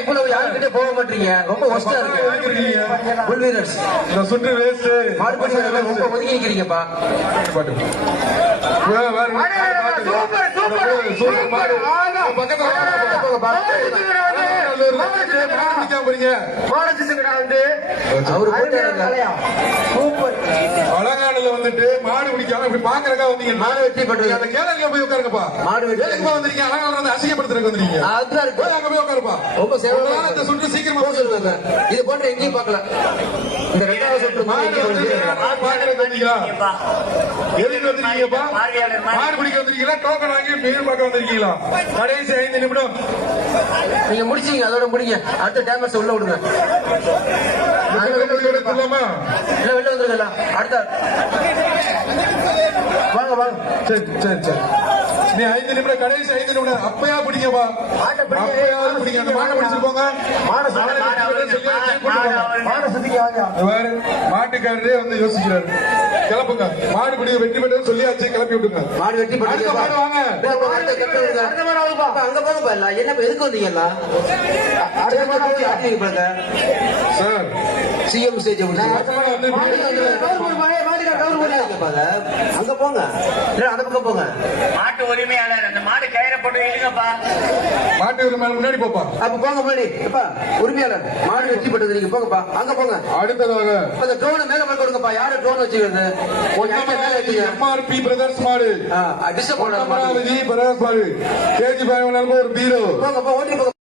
இவ்வளவு யாருக்கிட்டே போக மாட்டீங்க, ரொம்ப ஒஸ்டா இருக்கு. சுற்று வேஸ்ட் மாடுபடி ரொம்ப ஒதுங்கி நிக்கிறீங்கப்பா. அலங்காடுல வந்துட்டு மாடு பிடிக்காம இப்படி பாக்குறக்கா வந்தீங்க. மாடு வெட்டி பண்றீங்க, அந்த கேரளில போய் உட்காருங்கப்பா. மாடு வெட்டி வந்தீங்க, அலங்காடு வந்து அசிங்கப்படுத்துறதுக்கு வந்தீங்க. அங்க போய் உட்காருப்பா. ரொம்ப சேவலா இந்த சுற்று சீக்கிரமா சொல்லுங்க. இது போன்ற எங்கேயும் பார்க்கல. இந்த ரெண்டாவது சுற்று மாடு பாக்குறதுக்கு வந்தீங்களா? எதுக்கு வந்திருக்கீங்கப்பா? மாடு பிடிக்க வந்திருக்கீங்களா? டோக்கன் வாங்கி மீன் பார்க்க வந்திருக்கீங்களா? கடைசி 5 நிமிடம் நீங்க முடிச்சீங்க, அதோட முடிங்க. அடுத்த டேமேஜ் உள்ள விடுங்க. வெளில வந்துருக்கல. அடுத்த வாங்க வாங்க. சரி சரி சரி. நீ 5 நிமிடம், கடைசி 5 நிமிடம். அப்பயா பிடிங்கப்பா, அப்பயாவது பிடிங்க. அந்த மாட்டை பிடிச்சு போங்க. மாட்டுக்காரரே வந்து யோசிக்கிறாரு. கிளப்புங்க, மாடு பிடிக்க வெற்றி பெற்றது சொல்லியாச்சு, கிளப்பி விட்டுங்க. மாடு வெட்டி மாடு வாங்க. அங்க போங்க. என்ன எதுக்கு வந்தீங்கல்ல? சார் சிஎம் ஸ்டேஜ் அங்க போங்க, அந்த பக்கம் போங்க. மாட்டு உரிமையாளர் அந்த மாடு கயிறை போட்டு இழுங்கப்பா. மாட்டு உரிமையாளர் முன்னாடி போப்பா. அப்ப போங்க முன்னாடி. உரிமையாளர் மாடு வெற்றி பெற்றது, நீங்க போங்கப்பா. அங்க போங்க. அடுத்ததாக அந்த ட்ரோன் மேல மேல கொடுங்கப்பா. யாரு ட்ரோன் வச்சுக்கிறது? எம்ஆர்பி பிரதர்ஸ் மாடு, டிஸ்டர்ப் பண்ணாத பிரதர்ஸ் மாடு, கேஜி 5 ஒரு பீரோ. போங்கப்பா, ஓட்டி போங்க.